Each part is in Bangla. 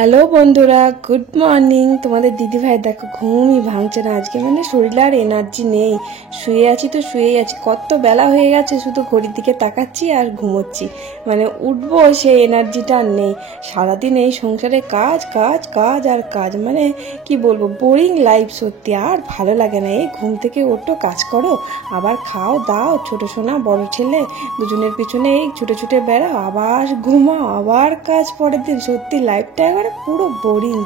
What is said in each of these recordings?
হ্যালো বন্ধুরা, গুড মর্নিং। তোমাদের দিদি ভাই দেখো ঘুমই ভাঙছে না আজকে, মানে শরীরে আর এনার্জি নেই। শুয়ে আছি তো শুয়েই আছি, কত বেলা হয়ে গেছে, শুধু ঘড়ির দিকে তাকাচ্ছি আর ঘুমোচ্ছি। মানে উঠবো সেই এনার্জিটা আর নেই। সারাদিন এই সংসারে কাজ কাজ কাজ আর কাজ, মানে কি বলবো, বোরিং লাইফ সত্যি। আর ভালো লাগে না। এই ঘুম থেকে ওঠো, কাজ করো, আবার খাও দাও, ছোট সোনা বড় ছেলে দুজনের পিছনে এই ছুটে ছুটে বেড়াও, আবার ঘুমাও, আবার কাজ পরের দিন। সত্যি লাইফটা এবারে পুরো বোরিং,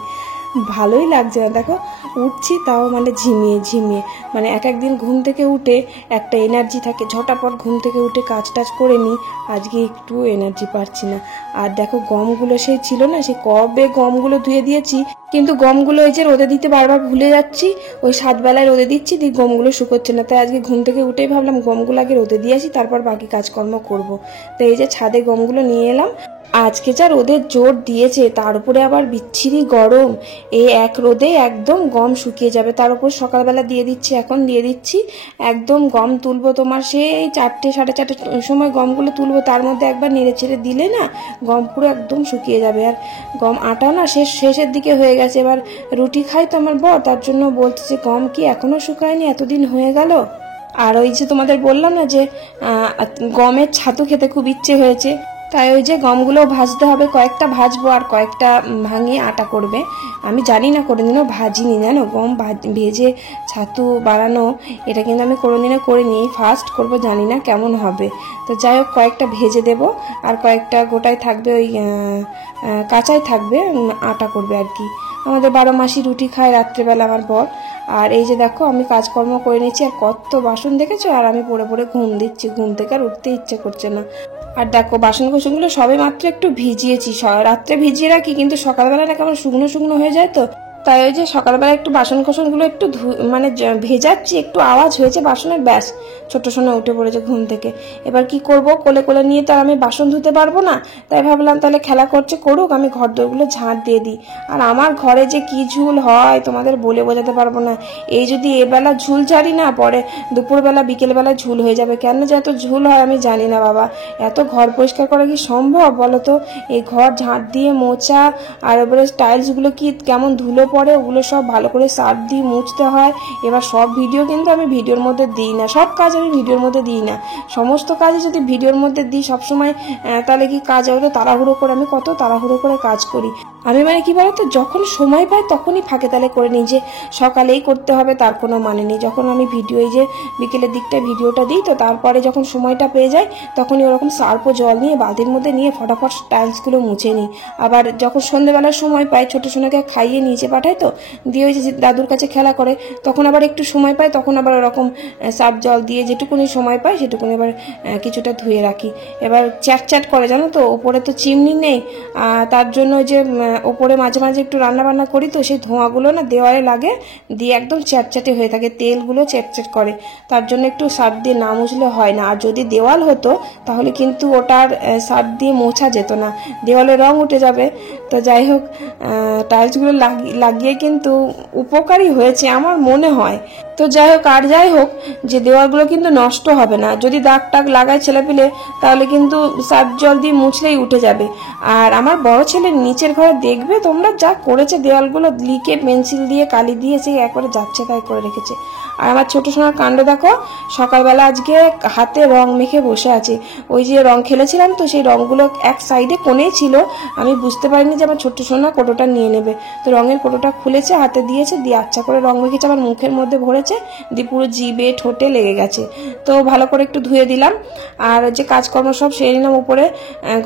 ভালোই লাগছে না। দেখো উঠছি তাও মানে ঝিমিয়ে ঝিমিয়ে, মানে এক একদিন ঘুম থেকে উঠে একটা এনার্জি থাকে, ঝটাপট ঘুম থেকে উঠে কাজ টাজ করে নিই। আজকে একটু এনার্জি পাচ্ছি না। আর দেখো গমগুলো সেই ছিল না, সেই কবে গমগুলো ধুয়ে দিয়েছি, কিন্তু গমগুলো ওই যে রোদে দিতে বারবার ভুলে যাচ্ছি। ওই 7 বেলায় রোদে দিচ্ছি, দিয়ে গমগুলো শুকোচ্ছে না। তাই আজকে ঘুম থেকে উঠেই ভাবলাম গমগুলো আগে রোদে দিয়ে আসি, তারপর বাকি কাজকর্ম করব। তো এই যে ছাদে গমগুলো নিয়ে এলাম। আজকে যা রোদের জোর দিয়েছে, তার উপরে আবার বিচ্ছিরি গরম। এই এক রোদে একদম গম শুকিয়ে যাবে। তার উপর সকালবেলা দিয়ে দিচ্ছি, এখন দিয়ে দিচ্ছি একদম গম তুলবো তোমার সেই 4টে 4:30 সময় গমগুলো তুলবো। তার মধ্যে একবার নেড়ে ছেড়ে দিলে না গম পুরো একদম শুকিয়ে যাবে। আর গম আটা না শেষের দিকে হয়ে গেছে। এবার রুটি খাই তো আমার বর, তার জন্য বলতেছে গম কি এখনো শুকায়নি, এতদিন হয়ে গেল। আর ওই যে তোমাদের বললাম না যে গমের ছাতু খেতে খুব ইচ্ছে হয়েছে, তাই ওই যে গমগুলো ভাজতে হবে। কয়েকটা ভাজবো আর কয়েকটা ভাঙিয়ে আটা করবে। আমি জানি না, কোনোদিনও ভাজিনি জানো গম ভেজে ছাতু বানানো। এটা কিন্তু আমি কোনোদিনও করিনি, ফার্স্ট করবো, জানি না কেমন হবে। তো যাই হোক, কয়েকটা ভেজে দেব আর কয়েকটা গোটাই থাকবে, ওই কাঁচাই থাকবে, আটা করবে আর কি। আমাদের 12 মাসি রুটি খায় রাত্রেবেলা আমার বর। আর এই যে দেখো আমি কাজকর্ম করে নিচ্ছি, আর কত বাসন দেখেছো, আর আমি পড়ে পড়ে ঘুম দিচ্ছি, ঘুম থেকে আর উঠতে ইচ্ছে করছে না। আর দেখো বাসন কোসনগুলো সবে মাত্র একটু ভিজিয়েছি, রাত্রে ভিজিয়ে রাখি, কিন্তু সকালবেলা না কেমন শুকনো শুকনো হয়ে যায় তো, তাই ওই যে সকালবেলা একটু বাসন কোসনগুলো একটু মানে ভেজাচ্ছি, একটু আওয়াজ হয়েছে বাসনের, ব্যাস ছোট সোনা উঠে পড়েছে ঘুম থেকে। এবার কি করব, কোলে কোলে নিয়ে তো আর আমি বাসন ধুতে পারবো না। তাই ভাবলাম তাহলে খেলা করছে করুক, আমি ঘর দোরগুলো ঝাঁট দিয়ে দিই। আর আমার ঘরে যে কি ঝুল হয় তোমাদের বলে বোঝাতে পারবো না। এই যদি এবেলা ঝুল ঝাড়ি না, পরে দুপুরবেলা বিকেলবেলা ঝুল হয়ে যাবে। কেন যে এত ঝুল হয় আমি জানি না বাবা। এত ঘর পরিষ্কার করা কি সম্ভব বলো তো? এই ঘর ঝাঁট দিয়ে মোছা, আর এবারে টাইলসগুলো কি কেমন ধুলো পড়ে, ওগুলো সব ভালো করে সার্ফ দিয়ে মুছতে হয়। এবার সব ভিডিও কিন্তু আমি ভিডিওর মধ্যে দিই না, সব কাজ আমি ভিডিওর মধ্যে দিই না। সমস্ত কাজে যদি ভিডিওর মধ্যে দিই সবসময়, তাহলে কি কাজ হবে? তো তাড়াহুড়ো করে, আমি কত তাড়াহুড়ো করে কাজ করি। আমি মানে কি বলতো, যখন সময় পাই তখনই ফাঁকে তালে করে নিই, যে সকালেই করতে হবে তার কোনো মানে নেই। যখন আমি ভিডিও, এই যে বিকেলের দিকটায় ভিডিওটা দিই, তো তারপরে যখন সময়টা পেয়ে যাই তখনই ওরকম সার্ফ ও জল নিয়ে বালতির মধ্যে নিয়ে ফটাফট টাইলসগুলো মুছে নিই। আবার যখন সন্ধ্যেবেলার সময় পাই, ছোটো সোনাকে খাইয়ে নিচে পাঠাই, তো দিয়ে ওই যে দাদুর কাছে খেলা করে, তখন আবার একটু সময় পাই, তখন আবার ওরকম সার্ফ জল দিয়ে যেটুকুনি সময় পাই সেটুকুনি এবার কিছুটা ধুয়ে রাখি। এবার চ্যাট চ্যাট করে জানো তো, ওপরে তো চিমনি নেই, তার জন্য যে ওপরে মাঝে মাঝে একটু রান্না বান্না করি, তো সেই ধোঁয়াগুলো না দেওয়ালে লাগে, দিয়ে একদম চ্যাটচ্যাটে হয়ে থাকে, তেলগুলো চ্যাটচ্যাট করে। তার জন্য একটু সার্ফ দিয়ে না মুছলে হয় না। আর যদি দেওয়াল হতো তাহলে কিন্তু ওটার সার্ফ দিয়ে মোছা যেত না, দেওয়ালে রং উঠে যাবে। তো যাই হোক, টাইলসগুলো লাগিয়ে কিন্তু উপকারী হয়েছে আমার মনে হয়। তো যাই হোক, আর যাই হোক, যে দেওয়ালগুলো কিন্তু নষ্ট হবে না। যদি দাগ টাগ লাগায় ছেলেপিলে, তাহলে কিন্তু সার্ফ জল দিয়ে মুছলেই উঠে যাবে। আর আমার বড় ছেলের নিচের ঘরে দেখবে তোমরা, যা করেছে দেওয়ালগুলো, লিকেট পেন্সিল দিয়ে কালি দিয়ে সেই একবারে যাচ্ছে তাই করে রেখেছে। আর আমার ছোট সোনার কাণ্ড দেখো, সকালবেলা আজকে হাতে রং মেখে বসে আছে। ওই যে রং খেলেছিলাম, তো সেই রংগুলো এক সাইডে কোণেই ছিল, আমি বুঝতে পারিনি যে আমার ছোট্ট সোনা কোটোটা নিয়ে নেবে। তো রঙের কোটোটা খুলেছে, হাতে দিয়েছে, দিয়ে আচ্ছা করে রং মেখেছে, আমার মুখের মধ্যে ভরেছে, দিয়ে পুরো জিভে ঠোঁটে লেগে গেছে। তো ভালো করে একটু ধুয়ে দিলাম, আর যে কাজকর্ম সব সেরে নিলাম। উপরে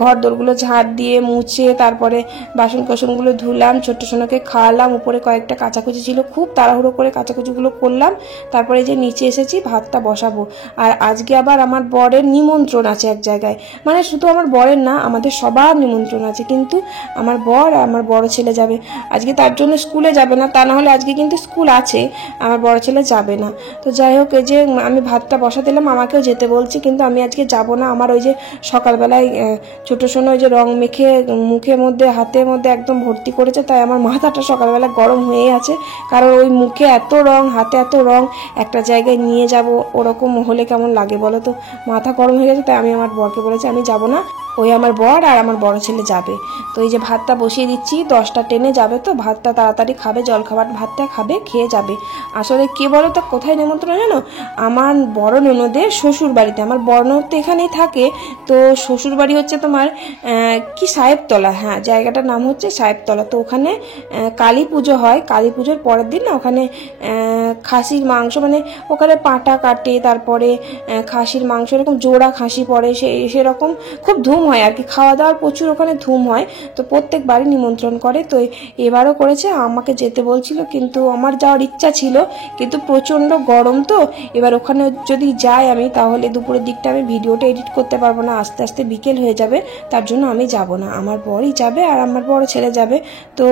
ঘর দোরগুলো ঝাড় দিয়ে মুছে, তারপরে বাসন কোসনগুলো ধুলাম, ছোট্ট সোনাকে খাওয়ালাম। উপরে কয়েকটা কাচাকুচি ছিল, খুব তাড়াহুড়ো করে কাচাকুচিগুলো করলাম। তারপরে যে নিচে এসেছি ভাতটা বসাবো। আর আজকে আবার আমার বরের নিমন্ত্রণ আছে এক জায়গায়, মানে শুধু আমার বরের না, আমাদের সবার নিমন্ত্রণ আছে, কিন্তু আমার বর আর আমার বড় ছেলে যাবে আজকে, তার জন্য স্কুলে যাবে না। তা না হলে আজকে কিন্তু স্কুল আছে, আমার বড় ছেলে যাবে না। তো যাই হোক, এই যে আমি ভাতটা বসা দিলাম, আমাকেও যেতে বলছি, কিন্তু আমি আজকে যাব না। আমার ওই যে সকালবেলায় ছোট সোনা ওই যে রং মেখে মুখের মধ্যে হাতের মধ্যে একদম ভর্তি করেছে, তাই আমার মাথাটা সকালবেলা গরম হয়ে আছে। কারণ ওই মুখে এত রং, হাতে এত রং, একটা জায়গায় নিয়ে যাব, ওরকম হলে কেমন লাগে বলো তো? মাথা গরম হয়ে গেছে, তাই আমি আমার বরকে বলেছি আমি যাব না। ওই আমার বর আর আমার বড় ছেলে যাবে। তো এই যে ভাতটা বসিয়ে দিচ্ছি, 10টা ট্রেনে যাবে, তো ভাতটা তাড়াতাড়ি খাবে, জলখাবার ভাতটা খাবে, খেয়ে যাবে। আসলে কে বলো তো কোথায় নিমন্ত্রণ জানো? আমার বড় ননদের শ্বশুর বাড়িতে। আমার বড় ননদ তো এখানেই থাকে, তো শ্বশুর বাড়ি হচ্ছে তোমার কি সাহেবতলা, হ্যাঁ জায়গাটার নাম হচ্ছে সাহেবতলা। তো ওখানে কালী পুজো হয়, কালী পুজোর পরের দিন না ওখানে খাসির মাংস, মানে ওখানে পাঁটা কাটে, তারপরে খাসির মাংস এরকম জোড়া খাসি পড়ে, সেরকম খুব ধুম হয় আর কি, খাওয়া দাওয়ার প্রচুর ওখানে ধুম হয়। তো প্রত্যেকবারই নিমন্ত্রণ করে, তো এবারও করেছে। আমাকে যেতে বলছিল, কিন্তু আমার যাওয়ার ইচ্ছা ছিল, কিন্তু প্রচণ্ড গরম, তো এবার ওখানে যদি যাই আমি তাহলে দুপুরের দিকটা আমি ভিডিওটা এডিট করতে পারবো না, আস্তে আস্তে বিকেল হয়ে যাবে, তার জন্য আমি যাব না। আমার বরই যাবে আর আমার বড় ছেলে যাবে। তো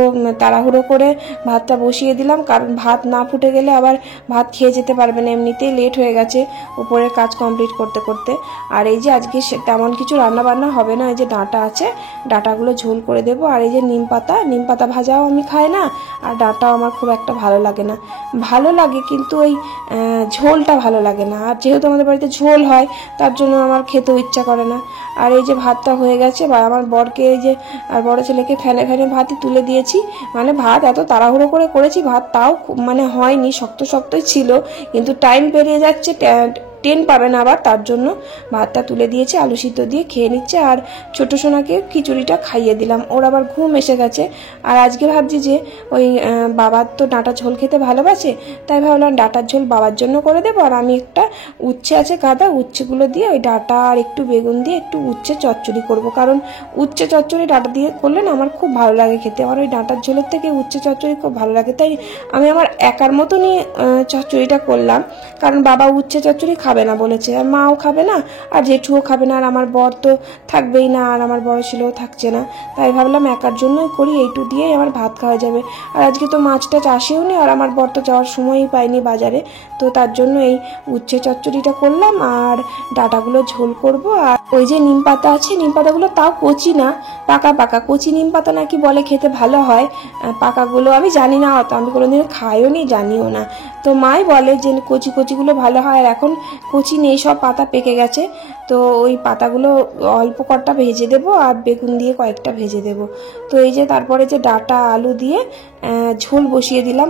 তাড়াহুড়ো করে ভাতটা বসিয়ে দিলাম, কারণ ভাত না ফুটে গেলে আবার ভাত খেয়ে যেতে পারবে না, এমনিতেই লেট হয়ে গেছে উপরের কাজ কমপ্লিট করতে করতে। আর এই যে আজকে তেমন কিছু রান্না বান্না হবে না, এই যে ডাঁটা আছে, ডাঁটাগুলো ঝোল করে দেবো। আর এই যে নিম পাতা ভাজাও আমি খাই না, আর ডাঁটাও আমার খুব একটা ভালো লাগে না। ভালো লাগে কিন্তু ওই ঝোলটা ভালো লাগে না, আর যেহেতু আমাদের বাড়িতে ঝোল হয় তার জন্য আমার খেতেও ইচ্ছা করে না। আর এই যে ভাতটা হয়ে গেছে, বা আমার বরকে এই যে আর বড় ছেলেকে ফ্যানে ভাতই তুলে দিয়েছি। মানে ভাত এত তাড়াহুড়ো করে করেছি, ভাত তাও মানে হয়নি, শক্ত শক্তই ছিল, কিন্তু টাইম পেরিয়ে যাচ্ছে, ট্রেন পাবে না আবার, তার জন্য ভাতটা তুলে দিয়েছে, আলু সিদ্ধ দিয়ে খেয়ে নিচ্ছে। আর ছোট সোনাকে খিচুড়িটা খাইয়ে দিলাম, ওর আবার ঘুম এসে গেছে। আর আজকে ভাবছি যে ওই বাবার তো ডাঁটা ঝোল খেতে ভালোবাসে, তাই ভাবলাম ডাঁটার ঝোল বাবার জন্য করে দেবো। আর আমি একটা উচ্ছে আছে গাদা, উচ্ছেগুলো দিয়ে ওই ডাঁটা আর একটু বেগুন দিয়ে একটু উচ্ছে চচ্চড়ি করব, কারণ উচ্ছে চচ্চড়ি ডাঁটা দিয়ে করলে না আমার খুব ভালো লাগে খেতে। আমার ওই ডাঁটার ঝোলের থেকে উচ্ছে চচ্চড়ি খুব ভালো লাগে, তাই আমি আমার একার মতনই চচ্চড়িটা করলাম। কারণ বাবা উচ্ছে চচ্চড়ি খাবে না বলেছে, আর মাও খাবে না, আর জেঠুও খাবে না, আর আমার বর তো থাকবেই না, আর আমার বড় ছেলেও থাকছে না, তাই ভাবলাম একার জন্যই করি, এইটু দিয়েই আমার ভাত খাওয়া যাবে। আর আজকে তো মাছটা আসেও নি, আর আমার বর তো যাওয়ার সময়ই পায়নি বাজারে, তো তার জন্য এই উচ্ছে চচ্চড়িটা করলাম, আর ডাঁটাগুলো ঝোল করব। আর ওই যে নিম পাতা আছে, নিম পাতাগুলো তাও কচি না, পাকা পাকা, কচি নিম পাতা নাকি বলে খেতে ভালো হয়, পাকাগুলো আমি জানি না, অত আমি কোনোদিন খাইও নি, জানিও না। তো মাই বলে যে কচি কচিগুলো ভালো হয়, আর এখন কচি নেই, সব পাতা পেকে গেছে। তো ওই পাতাগুলো অল্প কটা ভেজে দেবো, আর বেগুন দিয়ে কয়েকটা ভেজে দেবো। তো এই যে তারপরে যে ডাঁটা আলু দিয়ে ঝোল বসিয়ে দিলাম,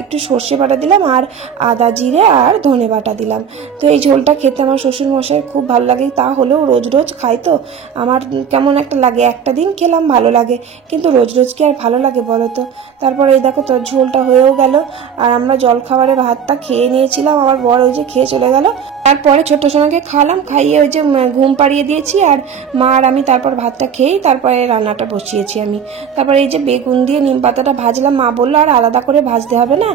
একটু সর্ষে বাটা দিলাম, আর আদা জিরে আর ধনে বাটা দিলাম। তো এই ঝোলটা খেতে আমার শ্বশুর মশাই খুব ভালো লাগে, তা হলেও রোজ রোজ খাই তো আমার কেমন একটা লাগে, একটা দিন খেলাম ভালো লাগে, কিন্তু রোজ রোজ কি আর ভালো লাগে বলো তো। তারপরে এই দেখো তো ঝোলটা হয়েও গেল, আর আমরা জলখাবারে ভাতটা খেয়ে নিয়েছিলাম, আমার বড় ওই যে খেয়ে চলে গেল। তারপরে ছোট সোনাকে খাওয়ালাম, খাইয়ে ওই যে ঘুম পাড়িয়ে দিয়েছি, আর মা আর আমি তারপর ভাতটা খেয়েই তারপরে রান্নাটা বসিয়েছি আমি। তারপরে এই যে বেগুন দিয়ে নিম পাতাটা ভাজলাম, মা বললো আর আলাদা করে ভাজতে হবে না,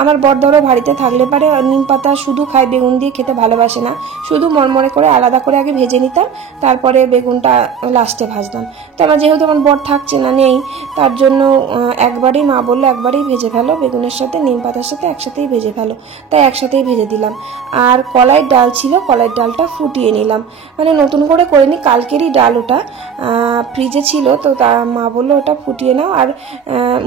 আমার বর ধরো বাড়িতে থাকলে পারে নিম পাতা শুধু খায়, বেগুন দিয়ে খেতে ভালোবাসে না, শুধু মরমরে করে আলাদা করে আগে ভেজে নিতাম, তারপরে বেগুনটা লাস্টে ভাজতাম। তো আমার যেহেতু আমার বর থাকছে না, নেই, তার জন্য একবারই মা বললো একবারই ভেজে ফেলো, বেগুনের সাথে নিম পাতার সাথে একসাথেই ভেজে ফেলো, তাই একসাথেই ভেজে দিলাম। আর কলাইয়ের ডাল ছিল, কলাইয়ের ডালটা ফুটিয়ে নিলাম, মানে নতুন করে করিনি, কালকেরই ডাল, ওটা ফ্রিজে ছিল, তো তা মা বললো ওটা ফুটিয়ে নাও। আর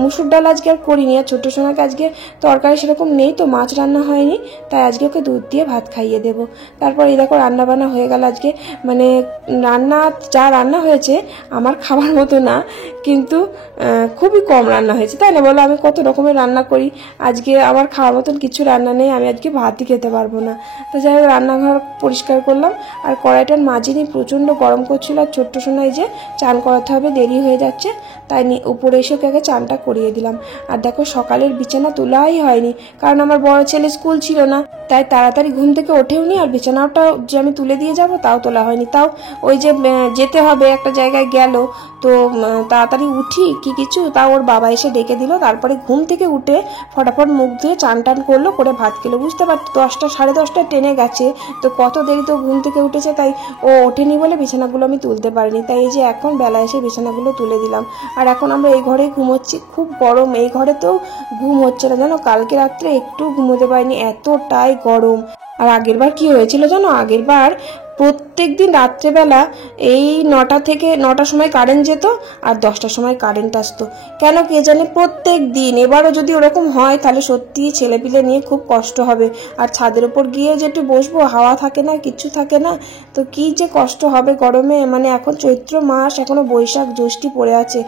মুসুর ডাল আজকে আর করিনি, আর ছোটো সোনাকে আজকে তরকারি সেরকম নেই, তো মাছ রান্না হয়নি, তাই আজকে ওকে দুধ দিয়ে ভাত খাইয়ে দেবো। তারপর এই দেখো রান্না বান্না হয়ে গেল আজকে, মানে যা রান্না হয়েছে আমার খাবার মতো না, কিন্তু খুবই কম রান্না হয়েছে, তাই না বলো? আমি কত রকমের রান্না করি, আজকে আমার খাওয়ার মতন কিছু রান্না নেই, আমি আজকে ভাতই খেতে পারবো না। তো যাই হোক রান্নাঘর পরিষ্কার করলাম, আর কড়াইটার মাঝিনি প্রচণ্ড গরম করছিল, আর ছোট্ট সোনায় যে চান করাতে হবে, দেরি হয়ে যাচ্ছে, তাই উপরে এসে ওকে আগে চানটা করিয়ে দিলাম। আর দেখো সকালের বিছানা তোলাই হয়নি, কারণ আমার বড় ছেলে স্কুল ছিল না, তাই তাড়াতাড়ি ঘুম থেকে ওঠেও নি, আর বিছানাটা যে আমি তুলে দিয়ে যাব তাও তোলা হয়নি। তাও ওই যে যেতে হবে একটা জায়গায় গেল, তো তাড়াতাড়ি উঠি কি কিছু, তা ওর বাবা এসে ডেকে দিল, তারপরে ঘুম থেকে উঠে ফটাফট মুখ ধুয়ে চান টান করলো, করে ভাত খেলো। বুঝতে পারছি 10টা সাড়ে 10টায় ট্রেনে গেছে, তো কত দেরি তো ঘুম থেকে উঠেছে, তাই ও ওঠেনি বলে বিছানাগুলো আমি তুলতে পারিনি, তাই এই যে এখন বেলা এসে বিছানাগুলো তুলে দিলাম। আর এখন আমরা এই ঘরেই ঘুমোচ্ছি, খুব গরম, এই ঘরেতেও ঘুম হচ্ছে না জানো, কালকে রাত্রে একটু ঘুমোতে পারিনি, এতটাই গরম। আর আগের বার কি হয়েছিল জানো, আগের বার প্রত্যেক দিন রাত্রেবেলা এই 9টা থেকে 9টার সময় কারেন্ট যেত আর 10টার সময় কারেন্ট আসতো। কেন কে জানে, প্রত্যেক দিন। এবারও যদি ওরকম হয় তাহলে সত্যি ছেলেপিলে নিয়ে খুব কষ্ট হবে। আর ছাদের উপর গিয়ে যে একটু বসবো, হাওয়া থাকে না, কিচ্ছু থাকে না, তো কি যে কষ্ট হবে গরমে। মানে এখন চৈত্র মাস, এখনো বৈশাখ জ্যৈষ্ঠী পড়ে আছে,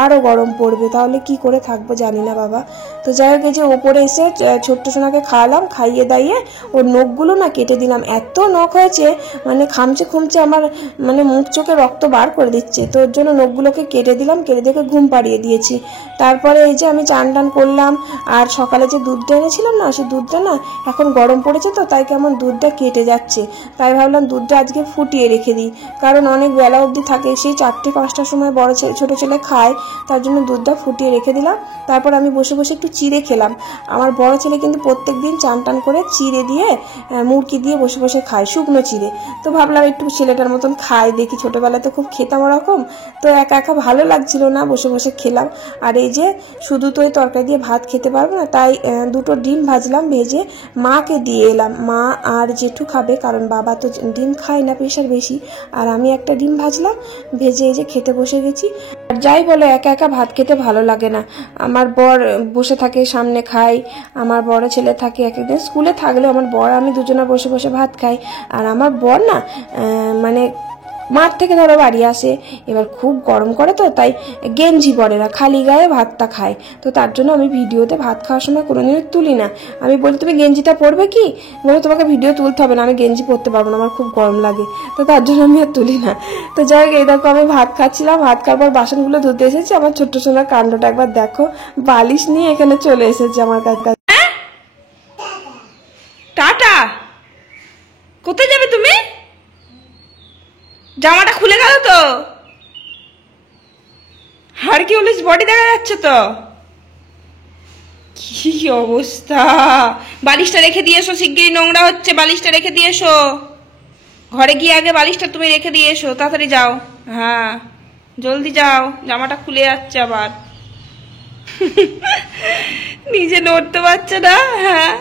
আরও গরম পড়বে, তাহলে কি করে থাকবো জানি না বাবা। তো যাই হোক, এই যে ওপরে এসে ছোট্ট সোনাকে খাওয়ালাম, খাইয়ে দাইয়ে ওর নখগুলো না কেটে দিলাম। এত নখ হয়েছে মানে খামচে খুমচে আমার মানে মুখ চোখে রক্ত বার করে দিচ্ছে, তো ওর জন্য নখগুলোকে কেটে দিলাম, কেটে দিয়ে ঘুম পাড়িয়ে দিয়েছি। তারপরে এই যে আমি চান টান করলাম, আর সকালে যে দুধটা এনেছিলাম না, সেই দুধটা না এখন গরম পড়েছে তো তাই কেমন দুধটা কেটে যাচ্ছে, তাই ভাবলাম দুধটা আজকে ফুটিয়ে রেখে দিই, কারণ অনেক বেলা অবধি থাকে, সেই 4টে-5টার সময় বড় ছোট ছেলে খায়, তার জন্য দুধটা ফুটিয়ে রেখে দিলাম। তারপর আমি বসে বসে একটু চিড়ে খেলাম। আমার বড় ছেলে কিন্তু প্রত্যেক দিন চান টান করে চিড়ে দিয়ে মুরকি দিয়ে বসে বসে খায়, শুকনো চিড়ে। তো ভাবলাম একটু ছেলেটার মতন খাই দেখি, ছোটবেলাতে খুব খেতাম ওরকম, তো একা একা ভালো লাগছিল না, বসে বসে খেলাম। আর এই যে শুধু তো এই তরকারি দিয়ে ভাত খেতে পারবো না, তাই 2টো ডিম ভাজলাম, ভেজে মাকে দিয়ে এলাম। মা আর জেঠু খাবে, কারণ বাবা তো ডিম খায় না, প্রেশার বেশি। আর আমি একটা ডিম ভাজলাম, ভেজে এই যে খেতে বসে গেছি। আর যাই বলো, একা একা ভাত খেতে ভালো লাগে না। আমার বর বসে থাকে, সামনে খাই, আমার বড় ছেলে থাকে, এক একদিন স্কুলে থাকলেও আমার বর আমি দুজনে বসে বসে ভাত খাই। আর আমার বর না মানে মাঠ থেকে ধরো বাড়ি আসে, এবার খুব গরম করে তো তাই গেঞ্জি পরে না, খালি গায়ে ভাতটা খায়। তো তার জন্য আমি ভিডিওতে ভাত খাওয়ার সময় কোনোদিনও তুলি না। আমি বলি, তুমি গেঞ্জিটা পরবে কি? বলে, তোমাকে ভিডিও তুলতে হবে না, আমি গেঞ্জি পরতে পারবো না, আমার খুব গরম লাগে, তো তার জন্য আমি আর তুলি না। তো যাই হোক, এই দেখো আমি ভাত খাচ্ছিলাম, ভাত খাওয়ার পর বাসনগুলো ধুতে এসেছি। আমার ছোট্ট সোনার কাণ্ডটা একবার দেখো, বালিশ নিয়ে এখানে চলে এসেছে আমার কাছে। টাটা, কোথায় যাবে তুমি? জামাটা খুলে গেল তো, হারকিউলিস বডি দেখা যাচ্ছে তো, কি অবস্থা। বালিশটা রেখে দিয়ে এসো, শিগগিরই নোংরা হচ্ছে, বালিশটা রেখে দিয়ে এসো, ঘরে গিয়ে আগে বালিশটা তুমি রেখে দিয়ে এসো, তাড়াতাড়ি যাও, হ্যাঁ জলদি যাও, জামাটা খুলে যাচ্ছে আবার। নিজে নড়তে পারছে না। হ্যাঁ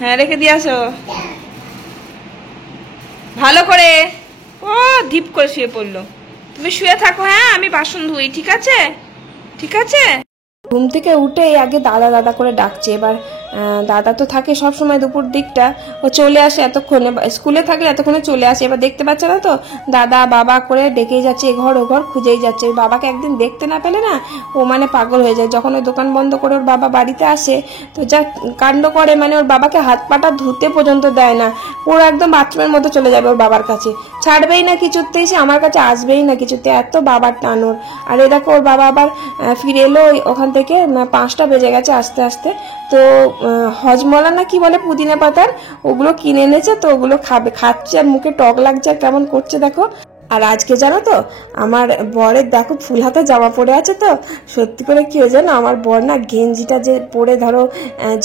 হ্যাঁ, রেখে দিয়ে আসো ভালো করে। ও ধিপ করে শুয়ে পড়লো। তুমি শুয়ে থাকো, হ্যাঁ আমি বাসন ধুই, ঠিক আছে? ঠিক আছে। ঘুম থেকে উঠে আগে দাদা দাদা করে ডাকছে। এবার দাদা তো থাকে সব সময় দুপুর দিকটা, ও চলে আসে এতক্ষণে, স্কুলে থাকলে এতক্ষণে চলে আসে। এবার দেখতে পাচ্ছে না তো, দাদা বাবা করে ডেকেই যাচ্ছে, এ ঘর ও ঘর খুঁজেই যাচ্ছে। ওই বাবাকে একদিন দেখতে না পেলে না ও মানে পাগল হয়ে যায়। যখন ওই দোকান বন্ধ করে ওর বাবা বাড়িতে আসে, তো যা কাণ্ড করে, মানে ওর বাবাকে হাত পাটা ধুতে পর্যন্ত দেয় না, পুরো একদম বাথরুমের মতো চলে যাবে ওর বাবার কাছে, ছাড়বেই না কিছুতেই, সে আমার কাছে আসবেই না কিছুতে, এত বাবার টানোর। আর এ দেখো ওর বাবা আবার ফিরে এলো ওখান থেকে, 5টা বেজে গেছে আসতে আসতে। তো হজমলা না কি বলে পুদিনা পাতার, ওগুলো কিনে এনেছে, তো ওগুলো খাচ্ছে, আর মুখে টক লাগছে, আর কেমন করছে দেখো। আর আজকে জানো তো, আমার বরের দেখো ফুল হাতা জামা পরে আছে, তো সত্যি করে কি হয়ে জানো, আমার বর না গেঞ্জিটা যে পরে ধরো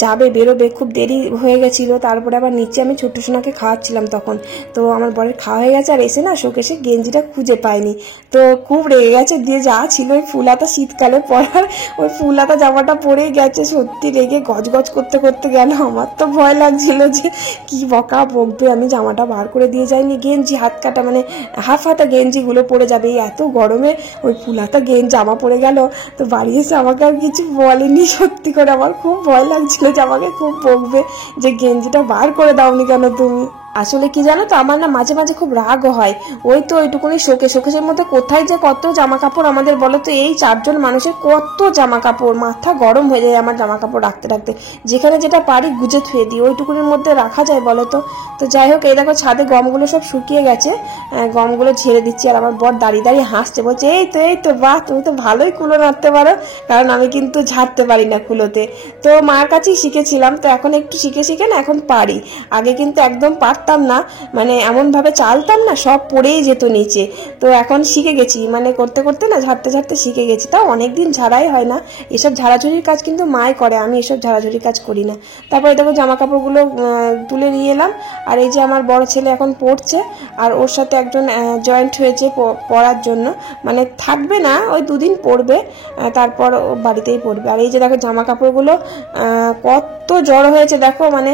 যাবে, বেরোবে, খুব দেরি হয়ে গেছিল। তারপরে আবার নিচে আমি ছোট্ট সোনাকে খাওয়াচ্ছিলাম তখন, তো আমার বরের খাওয়া হয়ে গেছে, আর এসে না শোকেসে গেঞ্জিটা খুঁজে পায়নি, তো খুব রেগে গেছে, দিয়ে যা ছিল ওই ফুল হাতা শীতকালে পরার, ওই ফুল হাতা জামাটা পরেই গেছে, সত্যি রেগে গজগজ করতে করতে গেল। আমার তো ভয় লাগছিল যে কি বকা বকবে, আমি জামাটা বার করে দিয়ে যাইনি, গেঞ্জি হাত কাটা মানে হাফ হাতা গেঞ্জিগুলো পরে যাবে, এই এত গরমে ওই ফুল হাতা জামা পরে গেল। তো বাড়ি এসে আমাকে আর কিছু বলেনি, সত্যি করে আমার খুব ভয় লাগছিল যে আমাকে খুব বকবে যে গেঞ্জিটা বার করে দাওনি কেন তুমি। আসলে কি জানো তো, আমার না মাঝে মাঝে খুব রাগও হয়। ওই তো ওইটুকুনি শোকেসের মধ্যে কোথায় যে কত জামা কাপড় আমাদের বলো তো, এই 4জন মানুষের কত জামা কাপড়, মাথা গরম হয়ে যায় আমার জামা কাপড় রাখতে রাখতে, যেখানে যেটা পারি গুজে থুয়ে দিই, ওইটুকুনির মধ্যে রাখা যায় বলো তো। তো যাই হোক, এই দেখো ছাদে গমগুলো সব শুকিয়ে গেছে, গমগুলো ঝেড়ে দিচ্ছি। আর আমার বর দাঁড়িয়ে দাঁড়িয়ে হাসছে, বলছে এই তো বাহ, তুমি তো ভালোই কুলো নাড়তে পারো, কারণ আমি কিন্তু ঝাড়তে পারি না কুলোতে। তো মার কাছেই শিখেছিলাম, তো এখন একটু শিখে শিখে না এখন পারি, আগে কিন্তু একদম পারতাম পারতাম না, মানে এমনভাবে চালতাম না, সব পড়েই যেত নিচে। তো এখন শিখে গেছি, মানে করতে করতে না ঝাড়তে ঝাড়তে শিখে গেছি। তাও অনেকদিন ঝাড়াই হয় না, এসব ঝাড়াঝুড়ির কাজ কিন্তু মাই করে, আমি এসব ঝাড়াঝুড়ির কাজ করি না। তারপরে দেখো জামা কাপড়গুলো তুলে নিয়ে এলাম। আর এই যে আমার বড় ছেলে এখন পড়ছে, আর ওর সাথে একজন জয়েন্ট হয়েছে পড়ার জন্য, মানে থাকবে না, ওই 2 দিন পড়বে, তারপর ও বাড়িতেই পড়বে। আর এই যে দেখো জামা কাপড়গুলো কত জড়ো হয়েছে দেখো, মানে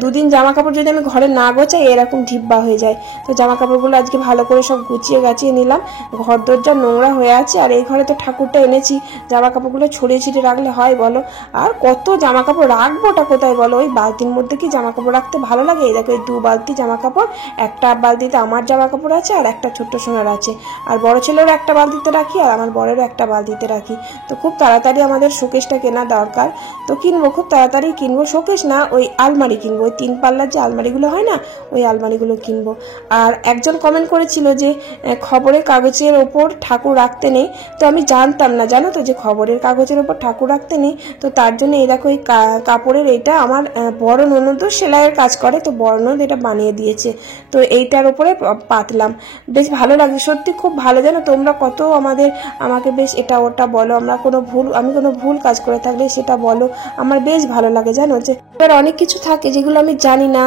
2 দিন জামা কাপড় যদি আমি ঘরে না গোছাই এরকম ঢিব্বা হয়ে যায়। তো জামা কাপড়গুলো আজকে ভালো করে সব গুছিয়ে গাছিয়ে নিলাম। ঘর দরজা নোংরা হয়ে আছে, আর এই ঘরে তো ঠাকুরটা এনেছি, জামা কাপড়গুলো ছড়িয়ে ছিটিয়ে রাখলে হয় বলো? আর কত জামা কাপড় রাখবোটা কোথায় বলো? ওই বালতির মধ্যে কি জামা কাপড় রাখতে ভালো লাগে? এই দেখো এই 2 বালতি জামা কাপড়, একটা বালতিতে আমার জামা কাপড় আছে আর একটা ছোট্ট সোনার আছে, আর বড় ছেলেরও একটা বালতিতে রাখি আর আমার বরেরও একটা বালতিতে রাখি। তো খুব তাড়াতাড়ি আমাদের শোকেসটা কেনা দরকার, তো কিনবো, খুব তাড়াতাড়ি কিনবো। শোকেস না, ওই আলমারি কিনবো, ওই 3 পাল্লার যে আলমারিগুলো হয় না, ওই আলমারিগুলো কিনবো। আর একজন কমেন্ট করেছিল যে খবরের কাগজের ওপর ঠাকুর রাখতে নেই, তো আমি জানতাম না জানো তো যে খবরের কাগজের ওপর ঠাকুর রাখতে নেই। তো তার জন্য এই দেখো এই কাপড়ের এটা আমার বড় ননদ সেলাইয়ের কাজ করে, তো বড় ননদ এটা বানিয়ে দিয়েছে, তো এইটার উপরে পাতলাম, বেশ ভালো লাগে, সত্যি খুব ভালো। জানো তোমরা কত আমাকে বেশ এটা ওটা বলো, আমি কোনো ভুল কাজ করে থাকলে সেটা বলো, আমার বেশ ভালো লাগে জানো। যে এবার অনেক কিছু থাকে যেগুলো আমি জানি না,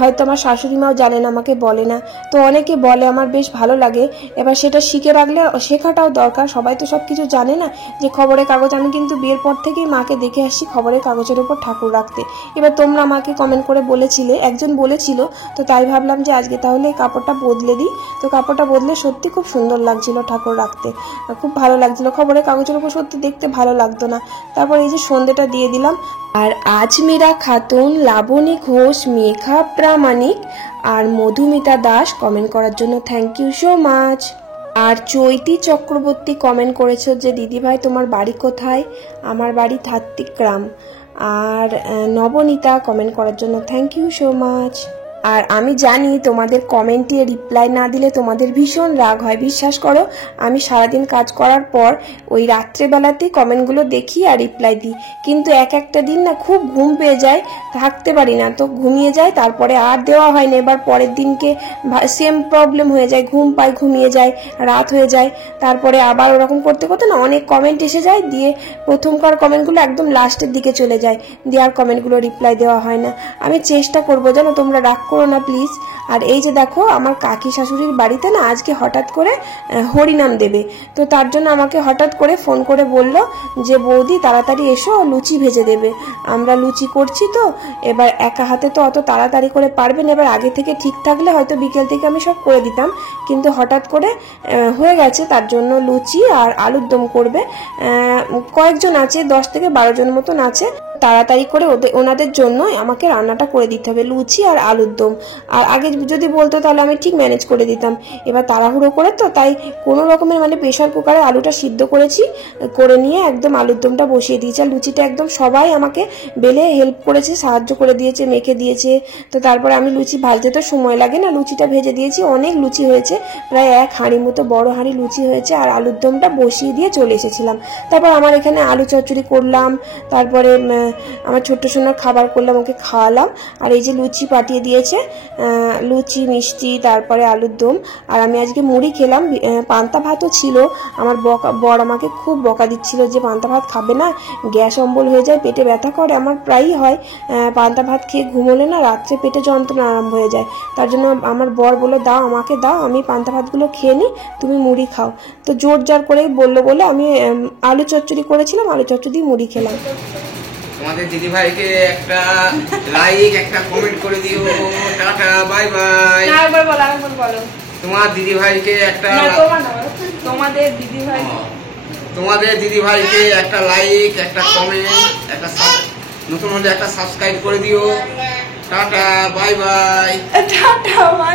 হয়তো আমার শাশুড়ি মাও জানে না, আমাকে বলে না, তো অনেকে বলে, আমার বেশ ভালো লাগে। এবার সেটা শিখে রাখলে, শেখাটাও দরকার, সবাই তো সব কিছু জানে না। যে খবরের কাগজ, আমি কিন্তু বিয়ের পর থেকেই মাকে দেখে আসছি খবরের কাগজের উপর ঠাকুর রাখতে। এবার তোমরা আমাকে কমেন্ট করে বলেছিলে, একজন বলেছিল, তো তাই ভাবলাম যে আজকে তাহলে এই কাপড়টা বদলে দিই। তো কাপড়টা বদলে সত্যি খুব সুন্দর লাগছিল ঠাকুর রাখতে, খুব ভালো লাগছিল। খবরের কাগজের উপর সত্যি দেখতে ভালো লাগতো না। তারপর এই যে সন্ধ্যেটা দিয়ে দিলাম। আর আজমিরা খাতুন, লাবণী ঘোষ, মেঘা প্রামাণিক আর মধুমিতা দাস কমেন্ট করার জন্য থ্যাংক ইউ সো মাচ। আর চৈতি চক্রবর্তী কমেন্ট করেছো যে দিদিভাই তোমার বাড়ি কোথায়? আমার বাড়ি ধাত্রিগ্রাম। আর নবনীতা কমেন্ট করার জন্য থ্যাংক ইউ সো মাচ। আর আমি জানি তোমাদের কমেন্টে রিপ্লাই না দিলে তোমাদের ভীষণ রাগ হয়, বিশ্বাস করো, আমি সারাদিন কাজ করার পর ওই রাত্রেবেলাতেই কমেন্টগুলো দেখি আর রিপ্লাই দিই, কিন্তু একটা দিন না খুব ঘুম পেয়ে যায়, থাকতে পারি না, তো ঘুমিয়ে যায়, তারপরে আর দেওয়া হয় না। এবার পরের দিনকে সেম প্রবলেম হয়ে যায়, ঘুম পাই, ঘুমিয়ে যায়, রাত হয়ে যায়, তারপরে আবার ওরকম করতে করতে না অনেক কমেন্ট এসে যায়, দিয়ে প্রথমকার কমেন্টগুলো একদম লাস্টের দিকে চলে যায়, দিয়ে আর কমেন্টগুলো রিপ্লাই দেওয়া হয় না। আমি চেষ্টা করবো যেন, তোমরা রাগ করো না প্লিজ। আর এই যে দেখো আমার কাকি শাশুড়ির বাড়িতে না আজকে হঠাৎ করে হরিনাম দেবে, তো তার জন্য আমাকে হঠাৎ করে ফোন করে বলল যে বৌদি তাড়াতাড়ি এসো, লুচি ভেজে দেবে। আমরা লুচি করছি, তো এবার একা হাতে তো অত তাড়াতাড়ি করে পারবেন, এবার আগে থেকে ঠিক থাকলে হয়তো বিকেল থেকে আমি সব করে দিতাম, কিন্তু হঠাৎ করে হয়ে গেছে, তার জন্য লুচি আর আলুর দম করবে। কয়েকজন আছে, 10 থেকে 12 জন মতন আছে, তাড়াতাড়ি করে ওনাদের জন্য আমাকে রান্নাটা করে দিতে হবে, লুচি আর আলুর দম। আর আগে যদি বলতো তাহলে আমি ঠিক ম্যানেজ করে দিতাম, এবার তাড়াহুড়ো করে তো তাই কোনো রকমের মানে প্রেশার কুকারে আলুটা সিদ্ধ করেছি, করে নিয়ে একদম আলুর দমটা বসিয়ে দিয়েছি। আর লুচিটা একদম সবাই আমাকে বেলে হেল্প করেছে, সাহায্য করে দিয়েছে, মেখে দিয়েছে। তো তারপরে আমি লুচি ভাজতে তো সময় লাগে না, লুচিটা ভেজে দিয়েছি, অনেক লুচি হয়েছে, প্রায় 1 হাঁড়ি মতো বড় হাঁড়ি লুচি হয়েছে, আর আলুর দমটা বসিয়ে দিয়ে চলে এসেছিলাম। তারপর আমার এখানে আলু চচ্চড়ি করলাম, তারপরে আমার ছোট্ট সোনার খাবার করলাম, ওকে খাওয়ালাম। আর এই যে লুচি পাঠিয়ে দিয়েছে, লুচি মিষ্টি তারপরে আলুর দম। আর আমি আজকে মুড়ি খেলাম, পান্তা ভাতও ছিল। আমার বর আমাকে খুব বকা দিচ্ছিল যে পান্তা ভাত খাবে না, গ্যাস অম্বল হয়ে যায়, পেটে ব্যথা করে, আমার প্রায়ই হয়, পান্তা ভাত খেয়ে ঘুমোলে না রাত্রে পেটে যন্ত্রণা আরম্ভ হয়ে যায়। তার জন্য আমার বর বলে দাও, আমাকে দাও, আমি পান্তা ভাতগুলো খেয়ে নিই, তুমি মুড়ি খাও। তো জোর জার করেই বললো বলে আমি আলু চচ্চড়ি করেছিলাম, আলু চচ্চড়ি মুড়ি খেলাম। তোমাদের দিদি ভাইকে একটা লাইক, একটা কমেন্ট করে দিও, টাটা বাই বাই। আরেকবার বলো। তোমার দিদি ভাইকে একটা, তোমাদের দিদি ভাইকে একটা লাইক, একটা কমেন্ট, একটা নতুন হলে একটা সাবস্ক্রাইব করে দিও। Tata bye bye. Tata bye.